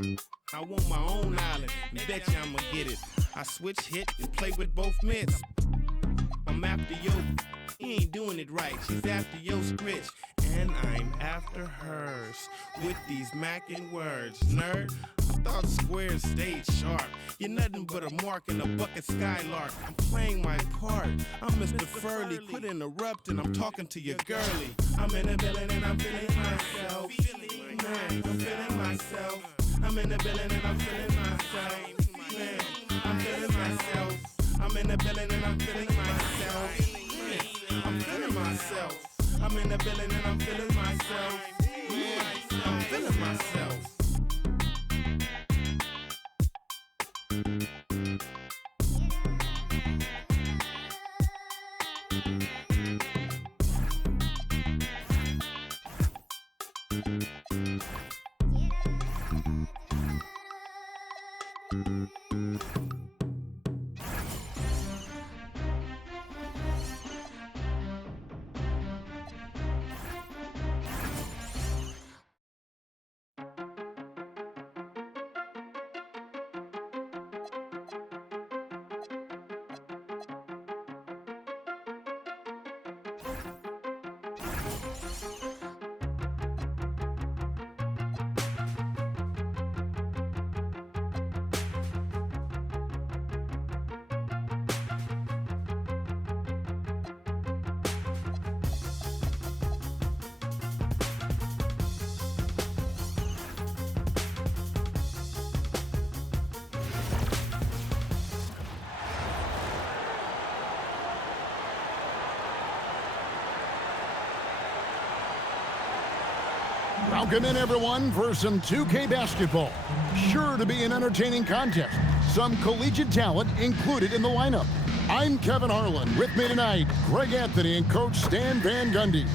I want my own island, and bet you I'ma get it. I switch, hit, and play with both mitts. I'm after yo, he ain't doing it right. She's after yo scritch, and I'm after hers. With these mackin' words, nerd. I thought squares stayed sharp. You're nothing but a mark in a bucket skylark. I'm playing my part. I'm Mr. Furley. Quit interrupting. I'm talking to your girlie. I'm in the building and I'm feeling myself. Man, I'm feeling myself. I'm in the building and I'm feeling myself. Man, I'm feeling myself. I'm in the building and I'm feeling myself. Man, I'm feeling myself. I'm in the building and I'm feeling myself. Man, I'm feeling myself. Welcome in, everyone, for some 2K basketball. Sure to be an entertaining contest. Some collegiate talent included in the lineup. I'm Kevin Harlan. With me tonight, Greg Anthony and Coach Stan Van Gundy.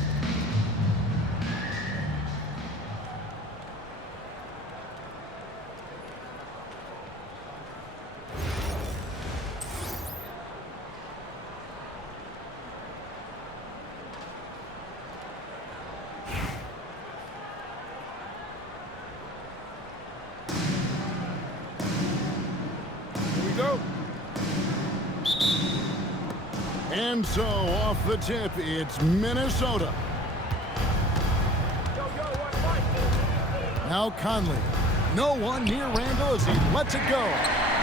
And so, off the tip, it's Minnesota. Now Conley. No one near Randall as he lets it go.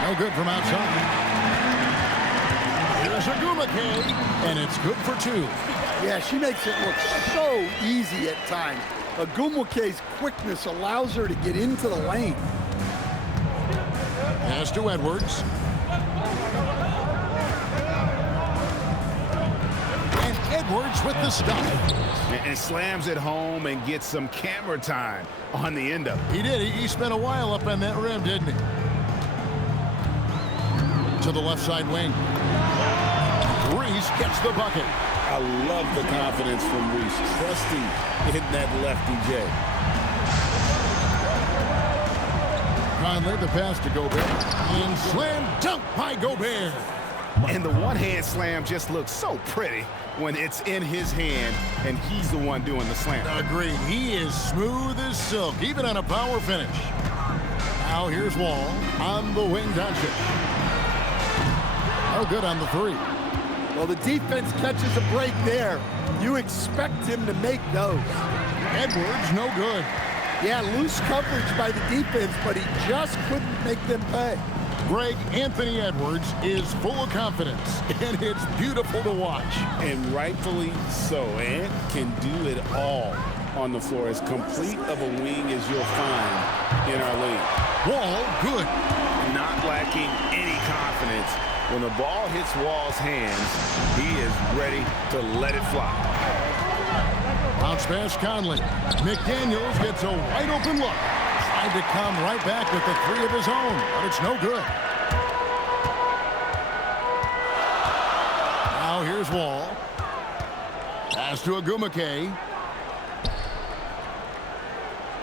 No good from outside. Here's Agumake, and it's good for two. Yeah, she makes it look so easy at times. Agumake's quickness allows her to get into the lane. Pass to Edwards. Edwards with the stop. And slams it home and gets some camera time on the end of it. He did. He spent a while up on that rim, didn't he? To the left side wing. Reese gets the bucket. I love the confidence from Reese. Trusting in that lefty J. Conley, the pass to Gobert. And slam dunk by Gobert. And the one-hand slam just looks so pretty when it's in his hand and he's the one doing the slam. Agreed. He is smooth as silk, even on a power finish. Now here's Wall on the wing. Doncic. Oh, good on the three. Well, the defense catches a break there. You expect him to make those. Edwards, no good. Yeah, loose coverage by the defense, but he just couldn't make them pay. Greg Anthony Edwards is full of confidence, and it's beautiful to watch. And rightfully so. Ant can do it all on the floor. As complete of a wing as you'll find in our league. Wall, good. Not lacking any confidence. When the ball hits Wall's hands, he is ready to let it fly. Bounce pass Conley. McDaniels gets a wide open look. Tried to come right back with the three of his own, but it's no good. Now here's Wall. Pass to Agumake.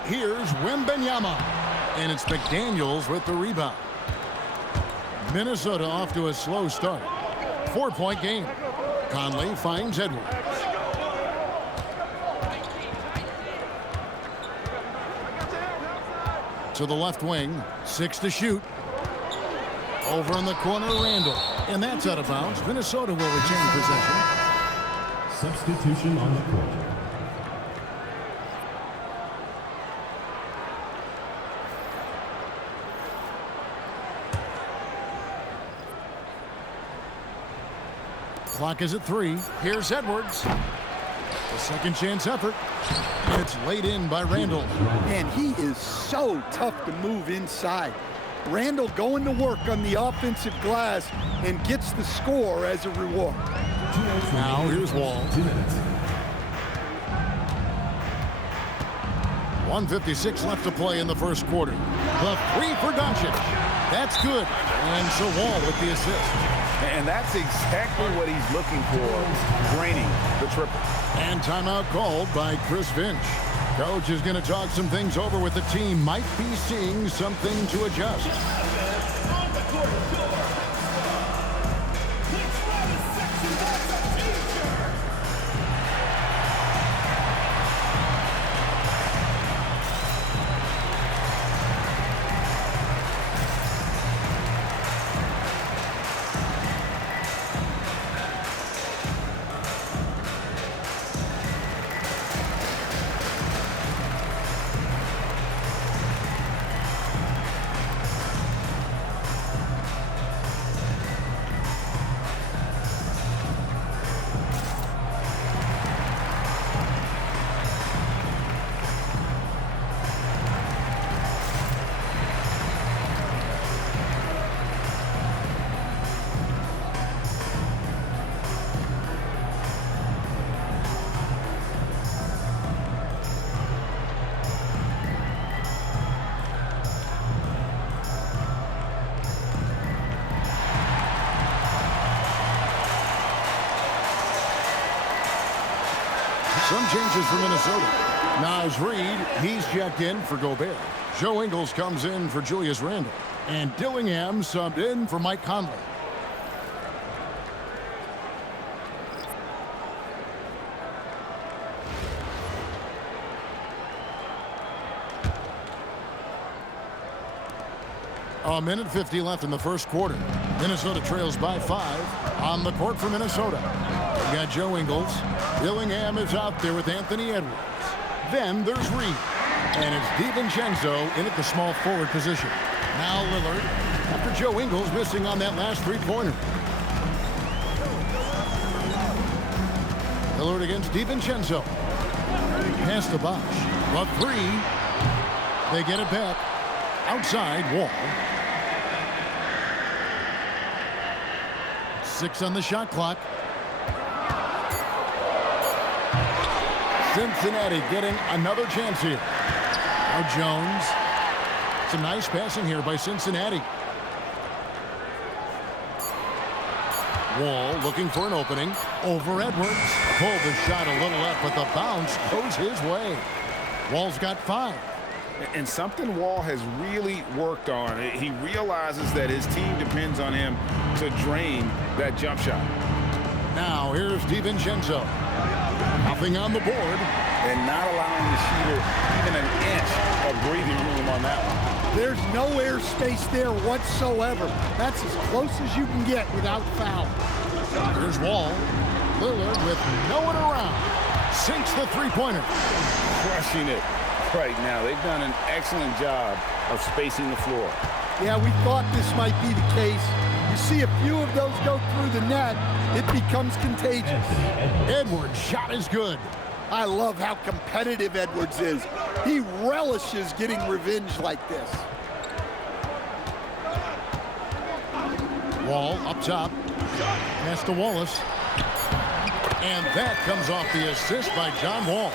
Here's Wembanyama. And it's McDaniels with the rebound. Minnesota off to a slow start. 4-point game. Conley finds Edwards. to the left wing. 6 to shoot. Over in the corner, Randall. And that's out of bounds. Minnesota will retain possession. Substitution on the court. Clock is at 3. Here's Edwards. A second chance effort. And it's laid in by Randall. Man, he is so tough to move inside. Randall going to work on the offensive glass and gets the score as a reward. Now here's Wall. 2 minutes. 1:56 left to play in the first quarter. The three for Doncic. That's good. And so Wall with the assist. And that's exactly what he's looking for, draining the triple. And timeout called by Chris Finch. Coach is going to talk some things over with the team. Might be seeing something to adjust. Some changes for Minnesota. Naz Reid, he's checked in for Gobert. Joe Ingles comes in for Julius Randle. And Dillingham subbed in for Mike Conley. A minute 50 left in the first quarter. Minnesota trails by 5 on the court for Minnesota. We got Joe Ingles. Dillingham is out there with Anthony Edwards. Then there's Reid. And it's DiVincenzo in at the small forward position. Now Lillard after Joe Ingles missing on that last three-pointer. Lillard against DiVincenzo. Pass to Bosh. The three. They get it back. Outside Wall. 6 on the shot clock. Cincinnati getting another chance here. Now Jones. Some nice passing here by Cincinnati. Wall looking for an opening. Over Edwards. Pulled the shot a little left, but the bounce goes his way. Wall's got 5. And something Wall has really worked on. He realizes that his team depends on him to drain that jump shot. Now here's DiVincenzo. Nothing on the board. And not allowing the shooter even an inch of breathing room on that one. There's no airspace there whatsoever. That's as close as you can get without foul. Here's Wall. Lillard with no one around. Sinks the three-pointer. Crushing it right now. They've done an excellent job of spacing the floor. Yeah, we thought this might be the case. You see a few of those go through the net, it becomes contagious. Edwards' shot is good. I love how competitive Edwards is. He relishes getting revenge like this. Wall up top. Pass to Wallace. And that comes off the assist by John Wall.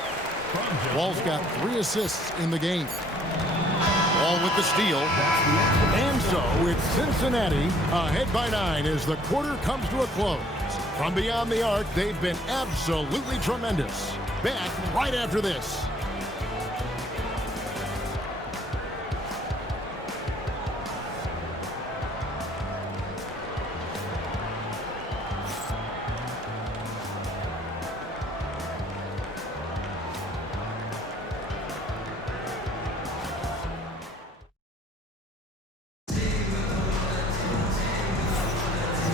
Wall's got 3 assists in the game. Wall with the steal. And so it's Cincinnati ahead by 9 as the quarter comes to a close. From beyond the arc, they've been absolutely tremendous. Back right after this.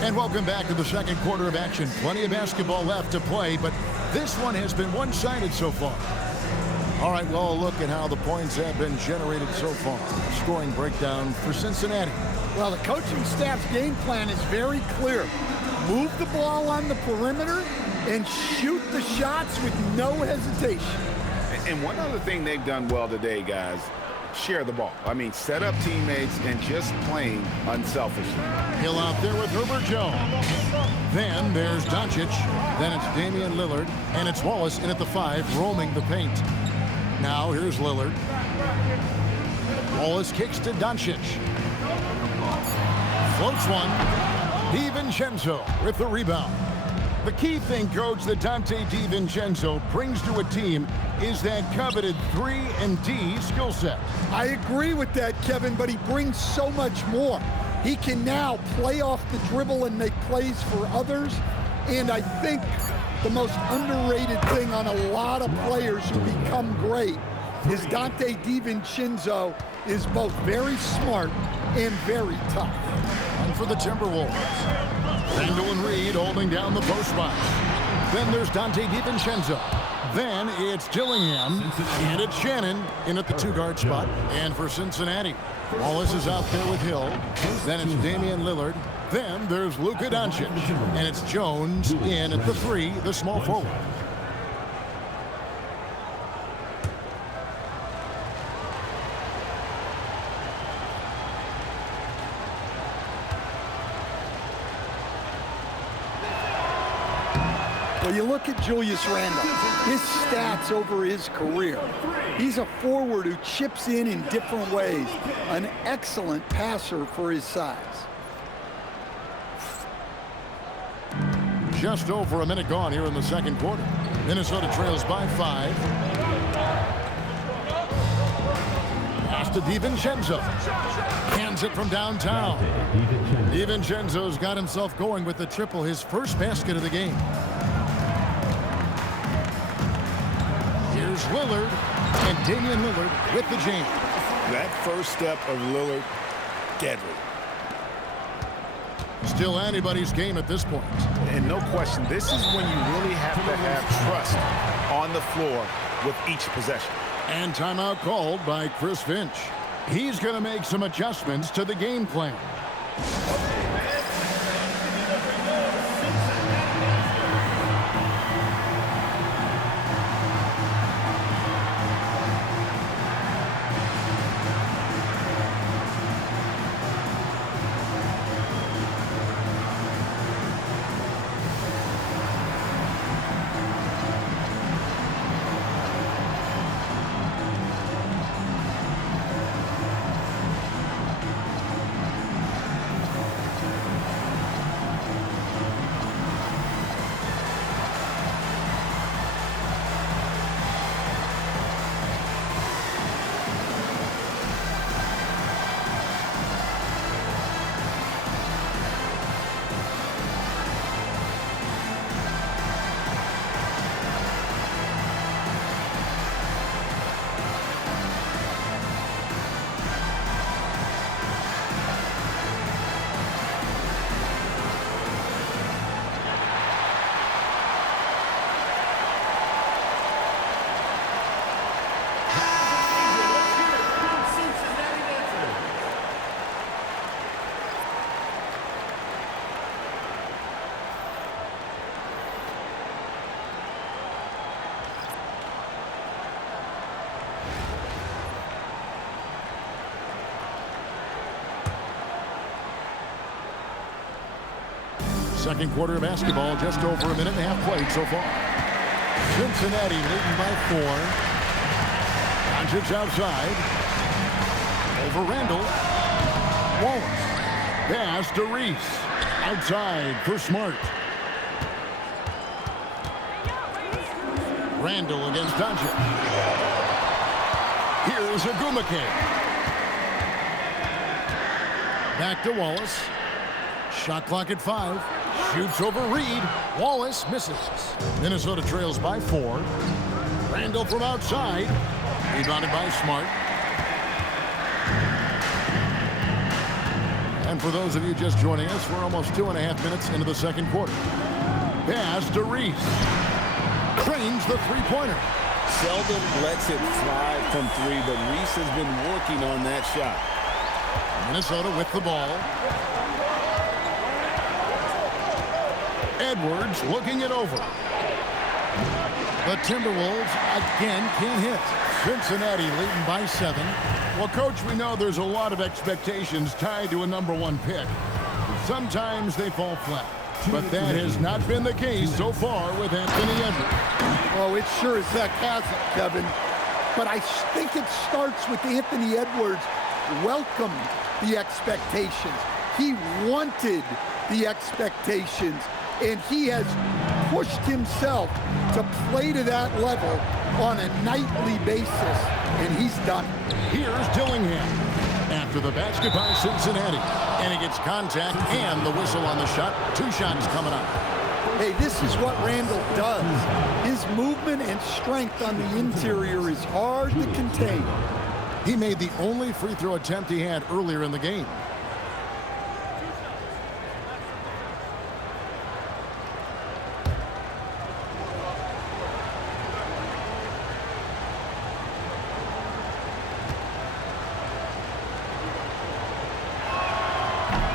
And welcome back to the second quarter of action. Plenty of basketball left to play, but this one has been one-sided so far. All right, well, look at how the points have been generated so far. Scoring breakdown for Cincinnati. Well, the coaching staff's game plan is very clear. Move the ball on the perimeter and shoot the shots with no hesitation. And one other thing they've done well today, guys, share the ball. I mean, set up teammates and just playing unselfishly. Hill out there with Herbert Jones. Then there's Doncic. Then it's Damian Lillard. And it's Wallace in at the 5, roaming the paint. Now here's Lillard. Wallace kicks to Doncic. Floats one. DiVincenzo with the rebound. The key thing, Coach, that Donte DiVincenzo brings to a team is that coveted 3-and-D skill set. I agree with that, Kevin, but he brings so much more. He can now play off the dribble and make plays for others. And I think the most underrated thing on a lot of players who become great is Donte DiVincenzo is both very smart and very tough. And for the Timberwolves, Randall and Reed holding down the post box. Then there's Donte DiVincenzo. Then it's Dillingham, and it's Shannon in at the 2-guard spot. And for Cincinnati, Wallace is out there with Hill. Then it's Damian Lillard. Then there's Luka Doncic, and it's Jones in at the 3, the small forward. Well, you look at Julius Randle, his stats over his career. He's a forward who chips in different ways, an excellent passer for his size. Just over a minute gone here in the second quarter. Minnesota trails by 5. Pass to DiVincenzo. Hands it from downtown. DiVincenzo's got himself going with the triple, his first basket of the game. Here's Lillard, and Damian Lillard with the jam. That first step of Lillard, deadly. Still anybody's game at this point. And no question, this is when you really have to have trust on the floor with each possession. And timeout called by Chris Finch. He's going to make some adjustments to the game plan. Second quarter of basketball, just over a minute and a half played so far. Cincinnati leading by 4. Doncic outside. Over Randall. Wallace. Pass to Reese. Outside for Smart. Randall against Doncic. Here's Agumake. Back to Wallace. Shot clock at 5. Shoots over Reed. Wallace misses. Minnesota trails by 4. Randall from outside. Rebounded by Smart. And for those of you just joining us, we're almost 2.5 minutes into the second quarter. Pass to Reese. Cranes the three-pointer. Seldom lets it fly from three, but Reese has been working on that shot. Minnesota with the ball. Edwards looking it over. The Timberwolves again can't hit. Cincinnati leading by 7. Well, Coach, we know there's a lot of expectations tied to a #1 pick. Sometimes they fall flat. But that has not been the case so far with Anthony Edwards. Oh, it sure as heck hasn't, Kevin. But I think it starts with Anthony Edwards welcomed the expectations. He wanted the expectations, and he has pushed himself to play to that level on a nightly basis, and he's done it. Here's Dillingham after the basket by Cincinnati, and he gets contact and the whistle on the shot. 2 shots coming up. Hey, this is what Randall does. His movement and strength on the interior is hard to contain. He made the only free throw attempt he had earlier in the game.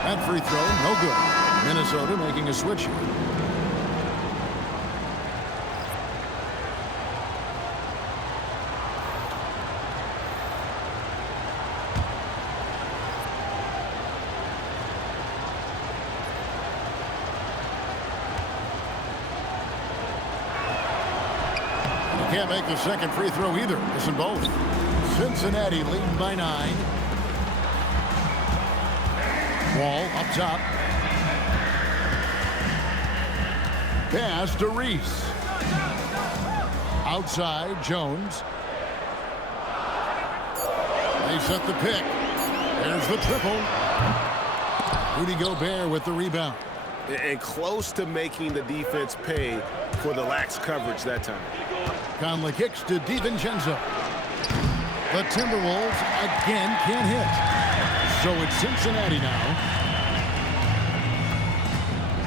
That free throw, no good. Minnesota making a switch here. Can't make the second free throw either. Missing both. Cincinnati leading by 9. Wall up top. Pass to Reese. Outside, Jones. They set the pick. There's the triple. Rudy Gobert with the rebound. And close to making the defense pay for the lax coverage that time. Conley kicks to DiVincenzo. The Timberwolves again can't hit. So it's Cincinnati now.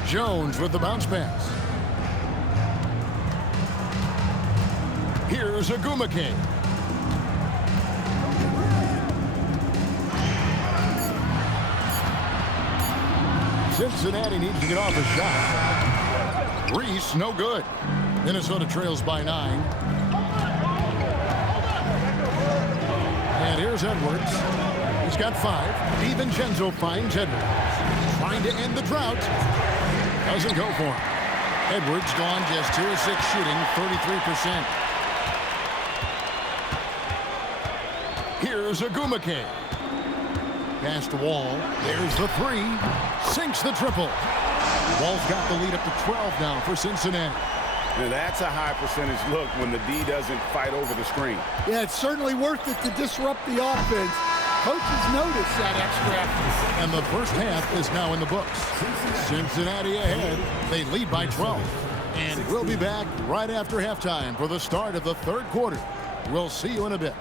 Jones with the bounce pass. Here's Agumake. Cincinnati needs to get off a shot. Reese, no good. Minnesota trails by 9. And here's Edwards. He's got 5. DiVincenzo finds Edwards. Trying to end the drought. Doesn't go for him. Edwards gone just 2 of 6 shooting, 33%. Here's Agumake. Past Wall. There's the 3. Sinks the triple. Wall's got the lead up to 12 now for Cincinnati. Now that's a high percentage look when the D doesn't fight over the screen. Yeah, it's certainly worth it to disrupt the offense. Coaches notice that extra effort. And the first half is now in the books. Cincinnati ahead. They lead by 12. And we'll be back right after halftime for the start of the third quarter. We'll see you in a bit.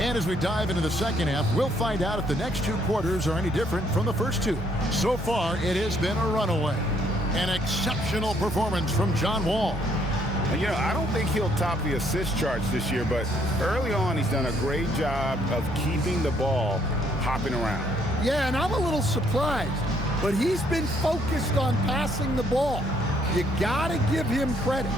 And as we dive into the second half, we'll find out if the next 2 quarters are any different from the first 2. So far, it has been a runaway. An exceptional performance from John Wall. And, you know, I don't think he'll top the assist charts this year, but early on he's done a great job of keeping the ball hopping around. Yeah, and I'm a little surprised. but he's been focused on passing the ball. You got to give him credit.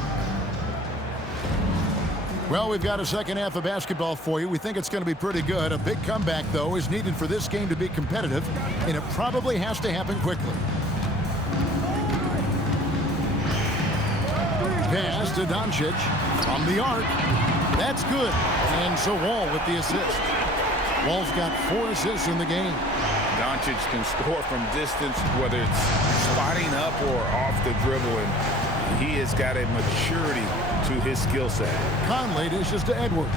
Well, we've got a second half of basketball for you. We think it's going to be pretty good. A big comeback, though, is needed for this game to be competitive, and it probably has to happen quickly. Pass to Doncic from the arc. That's good. And so Wall with the assist. Wall's got 4 assists in the game. Doncic can score from distance, whether it's spotting up or off the dribble, and he has got a maturity to his skill set. Conley dishes to Edwards.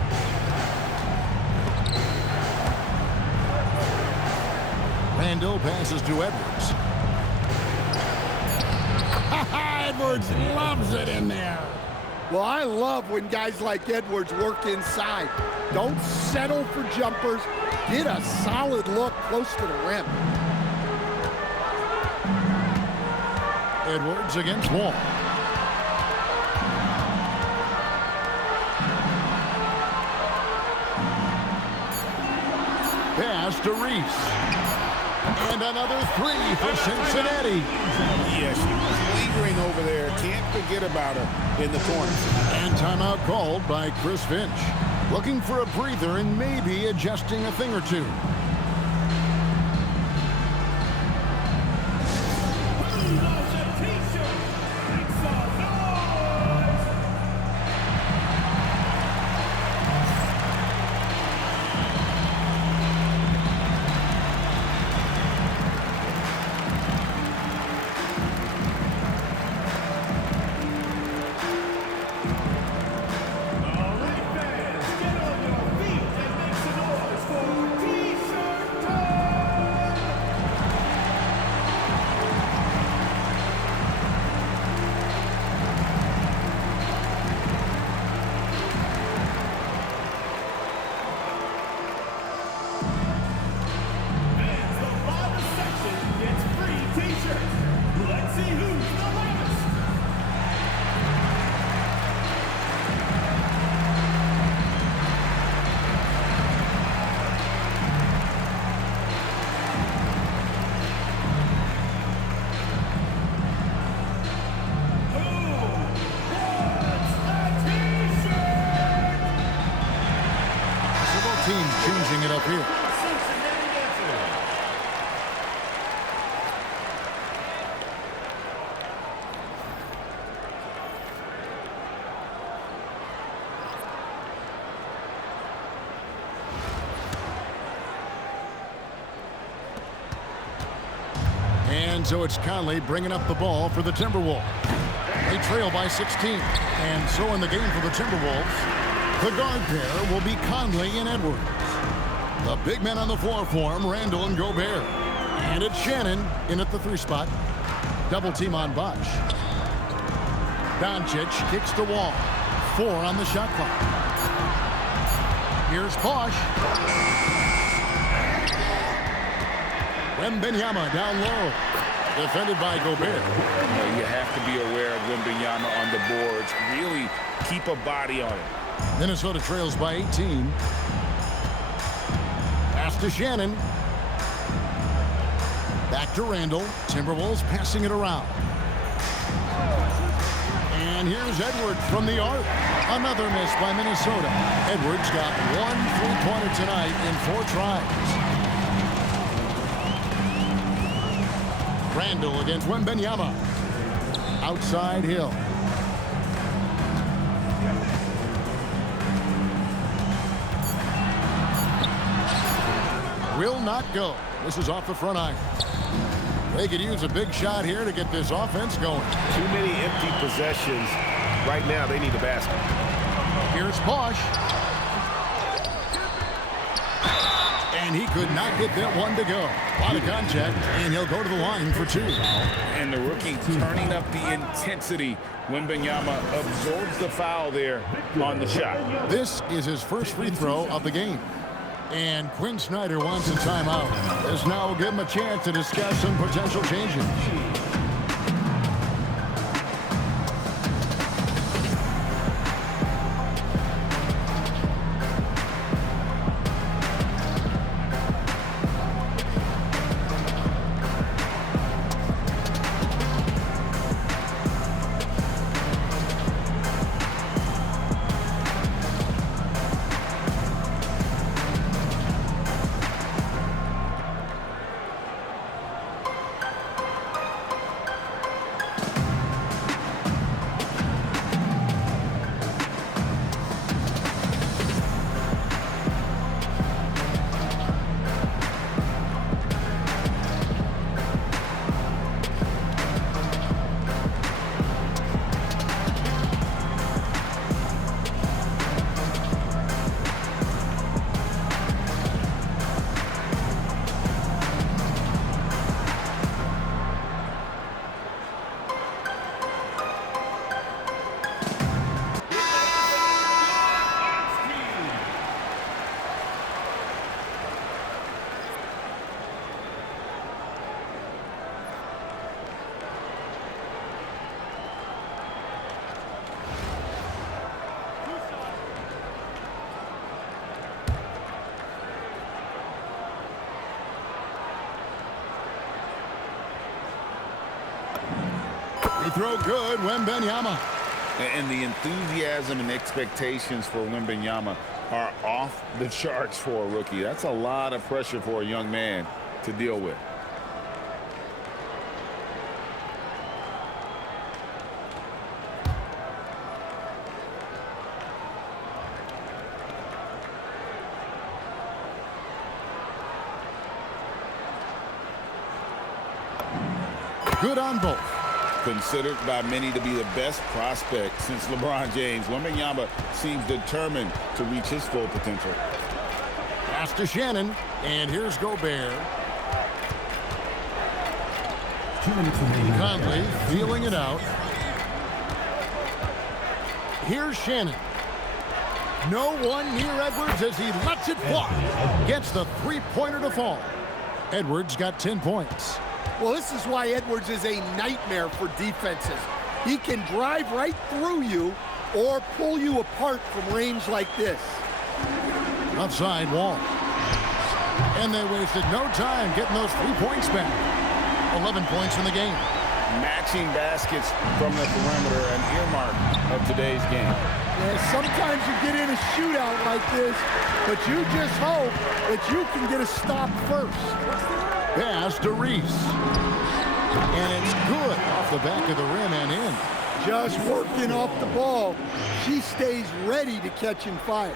Randle passes to Edwards. Edwards loves it in there. Well, I love when guys like Edwards work inside. Don't settle for jumpers. Get a solid look close to the rim. Edwards against Wall. Pass to Reese. And another 3 for Cincinnati. Yes, she was lingering over there. Can't forget about her in the corner. And timeout called by Chris Finch. Looking for a breather and maybe adjusting a thing or two. Changing it up here. And so it's Conley bringing up the ball for the Timberwolves. They trail by 16. And so in the game for the Timberwolves, the guard pair will be Conley and Edwards. The big men on the floor for him, Randle and Gobert. And it's Shannon in at the 3 spot. Double team on Bosh. Doncic kicks the Wall. 4 on the shot clock. Here's Bosh. Wembanyama down low. Defended by Gobert. You have to be aware of Wembanyama on the boards. Really keep a body on it. Minnesota trails by 18. Pass to Shannon. Back to Randle. Timberwolves passing it around. And here's Edwards from the arc. Another miss by Minnesota. Edwards got 1 3-pointer tonight in 4 tries. Randle against Wembanyama. Outside Hill. Will not go. This is off the front iron. They could use a big shot here to get this offense going. Too many empty possessions. Right now, they need a basket. Here's Bosh. And he could not get that one to go. A lot of contact, and he'll go to the line for 2. And the rookie turning up the intensity. Wembanyama absorbs the foul there on the shot. This is his first free throw of the game. And Quinn Snyder wants a timeout. This now will give him a chance to discuss some potential changes. He throw good, Wembanyama. And the enthusiasm and expectations for Wembanyama are off the charts for a rookie. That's a lot of pressure for a young man to deal with. Good on both. Considered by many to be the best prospect since LeBron James, Wembanyama seems determined to reach his full potential. Pass to Shannon, and here's Gobert. 2 minutes remaining. Conley feeling it out. Here's Shannon. No one near Edwards as he lets it fly. Gets the three-pointer to fall. Edwards got 10 points. Well, this is why Edwards is a nightmare for defenses. He can drive right through you or pull you apart from range like this. Outside Wall. And they wasted no time getting those 3 points back. 11 points in the game. Matching baskets from the perimeter, an earmark of today's game. Yeah, sometimes you get in a shootout like this, but you just hope that you can get a stop first. Pass to Reese. And it's good off the back of the rim and in. Just working off the ball. She stays ready to catch and fire.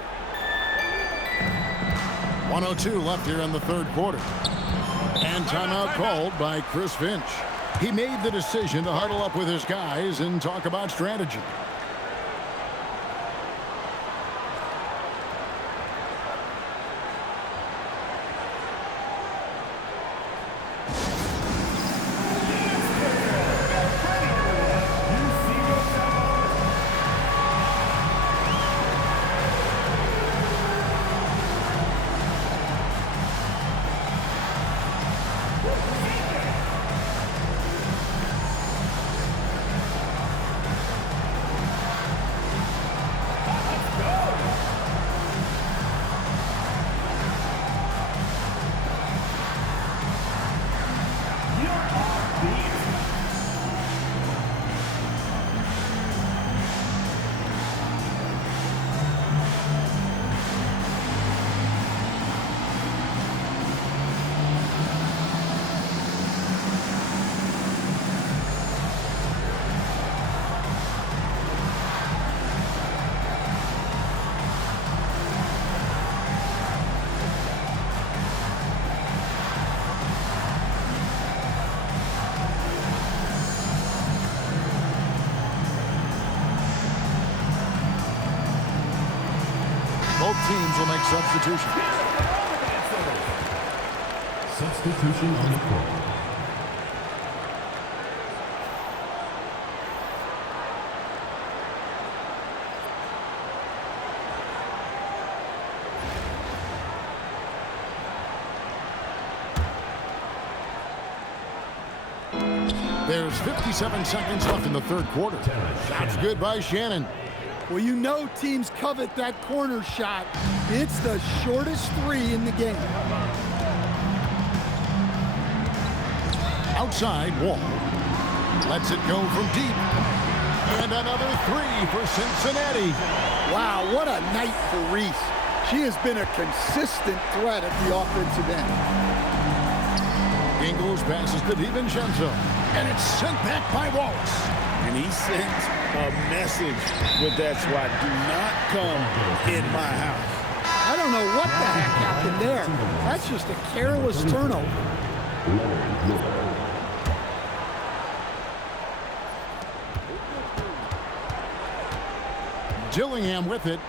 1:02 left here in the third quarter. And timeout called by Chris Finch. He made the decision to huddle up with his guys and talk about strategy. Both teams will make substitutions. Substitution on the court. There's 57 seconds left in the third quarter. Shots good by Shannon. Well, you know teams covet that corner shot. It's the shortest three in the game. Outside Wall. Lets it go from deep. And another three for Cincinnati. Wow, what a night for Reese. She has been a consistent threat at the offensive end. Ingles passes to DiVincenzo. And it's sent back by Wallace. And he sent a message with that swat. Do not come in my house. I don't know what the heck happened there. That's just a careless turnover. Dillingham with it.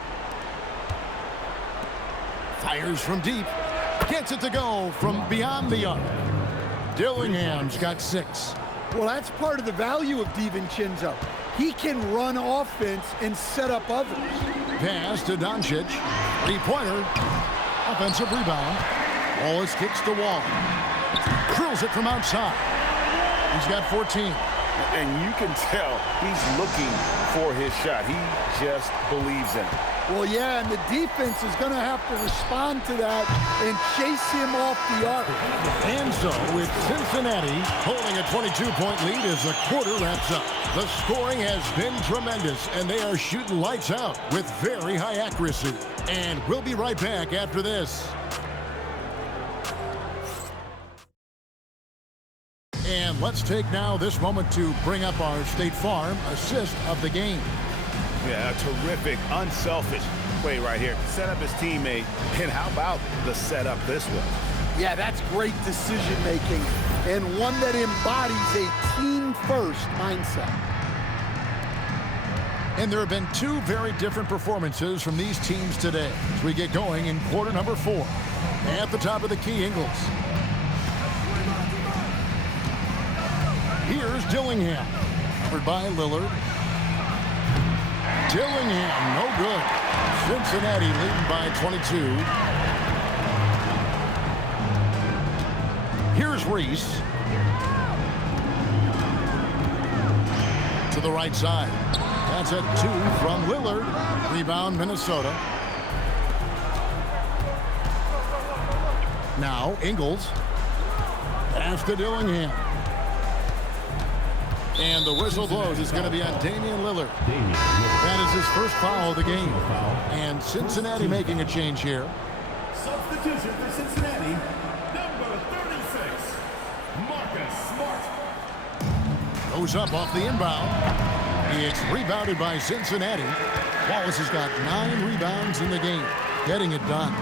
Fires from deep. Gets it to go from beyond the arc. Dillingham's got 6. Well, that's part of the value of DiVincenzo. He can run offense and set up others. Pass to Doncic. Three-pointer. Offensive rebound. Wallace kicks the wall. Drills it from outside. He's got 14. And you can tell he's looking for his shot. He just believes in it. Well, yeah, and the defense is going to have to respond to that and chase him off the arc. And so, with Cincinnati holding a 22-point lead as the quarter wraps up. The scoring has been tremendous, and they are shooting lights out with very high accuracy. And we'll be right back after this. And let's take now this moment to bring up our State Farm assist of the game. Yeah, a terrific, unselfish play right here. Set up his teammate, and how about the setup this way? Yeah, that's great decision-making and one that embodies a team-first mindset. And there have been two very different performances from these teams today as we get going in quarter number 4. At the top of the key, Ingles. Here's Dillingham, covered by Lillard. Dillingham, no good. Cincinnati leading by 22. Here's Reese. To the right side. That's a 2 from Lillard. Rebound, Minnesota. Now, Ingles. Pass to Dillingham. And the whistle blows. It's going to be on Damian Lillard. That is his first foul of the game. And Cincinnati making a change here. Substitution for Cincinnati, number 36, Marcus Smart. Goes up off the inbound. It's rebounded by Cincinnati. Wallace has got 9 rebounds in the game, getting it done.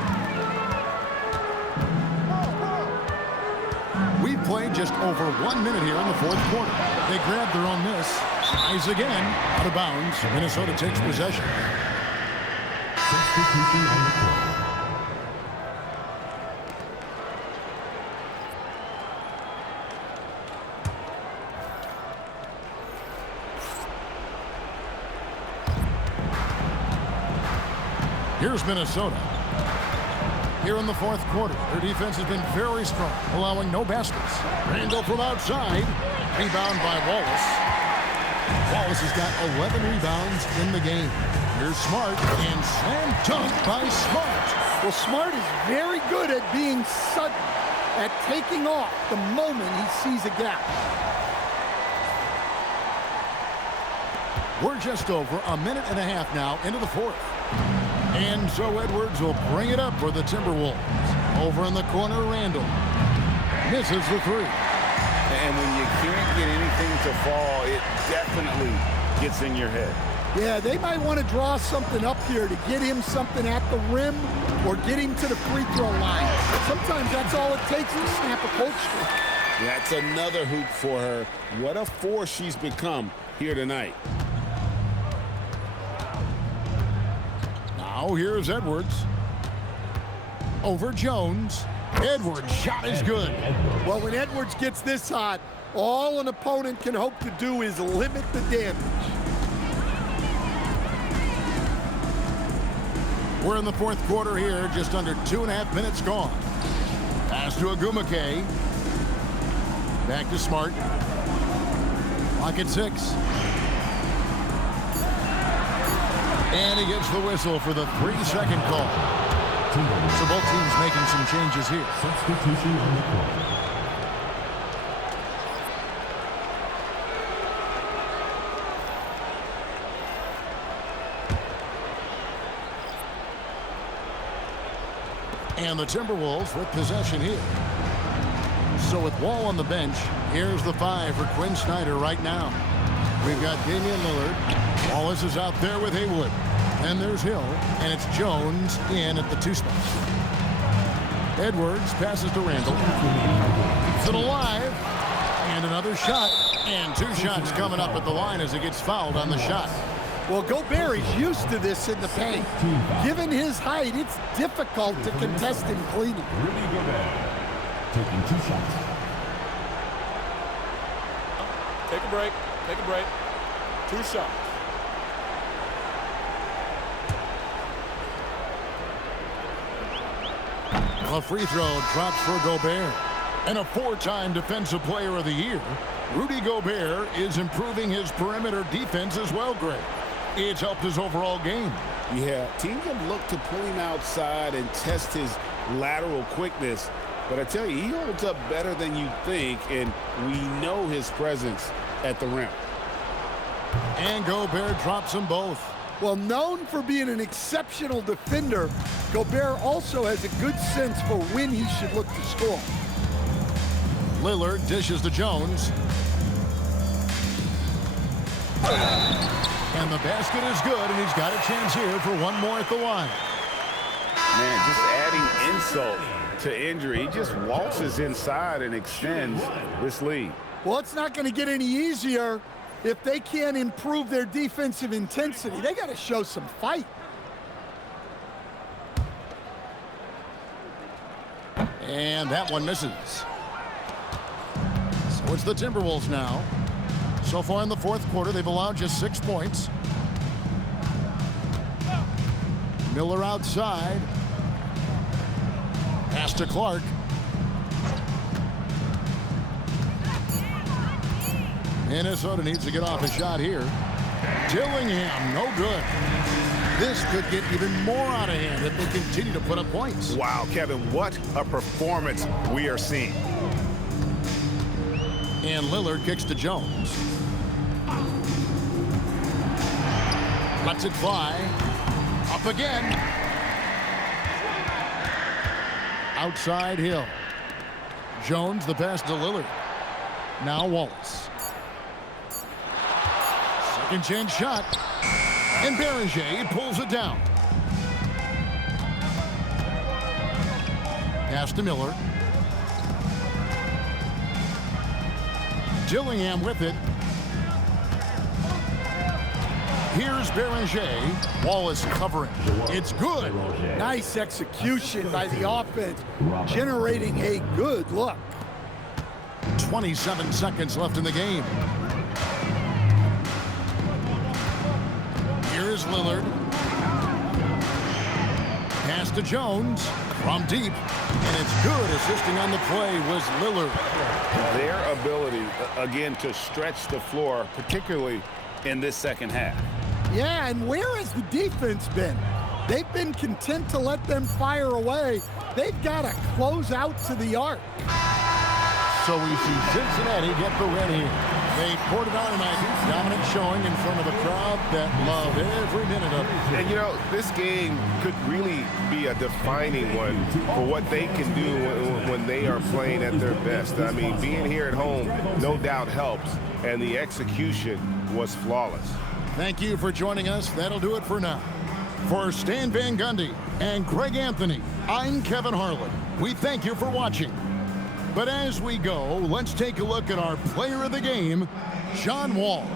We've played just over 1 minute here in the fourth quarter. They grabbed their own miss. Eyes again, out of bounds. Minnesota takes possession. Substitution on the court. Here's Minnesota. Here in the fourth quarter, their defense has been very strong, allowing no baskets. Randall from outside. Rebound by Wallace. Wallace has got 11 rebounds in the game. Here's Smart, and slam dunk by Smart. Well, Smart is very good at being sudden, at taking off the moment he sees a gap. We're just over a minute and a half now into the fourth. And so Edwards will bring it up for the Timberwolves. Over in the corner, Randall misses the 3. And when you can't get anything to fall, it definitely gets in your head. Yeah, they might want to draw something up here to get him something at the rim or get him to the free throw line. Sometimes that's all it takes to snap a cold streak. That's another hoop for her. What a force she's become here tonight. Now here's Edwards. Over Jones. Edwards' shot is good. Well, when Edwards gets this hot, all an opponent can hope to do is limit the damage. We're in the fourth quarter here, just under 2.5 minutes gone. Pass to Agumake. Back to Smart. Clock at 6. And he gets the whistle for the 3-second call. So both teams making some changes here. Substitution on the court. And the Timberwolves with possession here. So with Wall on the bench, here's the 5 for Quinn Snyder right now. We've got Damian Lillard. Wallace is out there with Haywood. And there's Hill, and it's Jones in at the 2 spot. Edwards passes to Randall. Keeps it alive. And another shot. And 2 shots coming up at the line as he gets fouled on the shot. Well, Gobert is used to this in the paint. Given his height, it's difficult to contest him cleanly. Rudy Gobert taking 2 shots. Take a break. Take a break. 2 shots. A free throw drops for Gobert. And a 4-time Defensive Player of the Year, Rudy Gobert is improving his perimeter defense as well, Greg. It's helped his overall game. Yeah, teams have looked to pull him outside and test his lateral quickness. But I tell you, he holds up better than you think, and we know his presence at the rim. And Gobert drops them both. Well, known for being an exceptional defender, Gobert also has a good sense for when he should look to score. Lillard dishes to Jones. And the basket is good, and he's got a chance here for one more at the line. Man, just adding insult to injury. He just waltzes inside and extends this lead. Well, it's not going to get any easier if they can't improve their defensive intensity. They got to show some fight. And that one misses. So it's the Timberwolves now. So far in the fourth quarter, they've allowed just 6 points. Miller outside. Pass to Clark. Minnesota needs to get off a shot here. Dillingham, no good. This could get even more out of hand if they continue to put up points. Wow, Kevin, what a performance we are seeing. And Lillard kicks to Jones. Lets it fly. Up again. Outside Hill. Jones, the pass to Lillard. Now Wallace. Second chance shot. And Beringer pulls it down. Pass to Miller. Dillingham with it. Here's Beringer. Wallace covering. It's good. Nice execution by the offense, generating a good look. 27 seconds left in the game. Here's Lillard. Pass to Jones from deep. And it's good. Assisting on the play was Lillard. Their ability, again, to stretch the floor, particularly in this second half. Yeah, and where has the defense been? They've been content to let them fire away. They've got to close out to the arc. So we see Cincinnati get the win here. They poured it on tonight. Dominant showing in front of a crowd that loved every minute of it. And, you know, this game could really be a defining one for what they can do when they are playing at their best. I mean, being here at home no doubt helps, and the execution was flawless. Thank you for joining us. That'll do it for now. For Stan Van Gundy and Greg Anthony, I'm Kevin Harlan. We thank you for watching. But as we go, let's take a look at our player of the game, John Wall.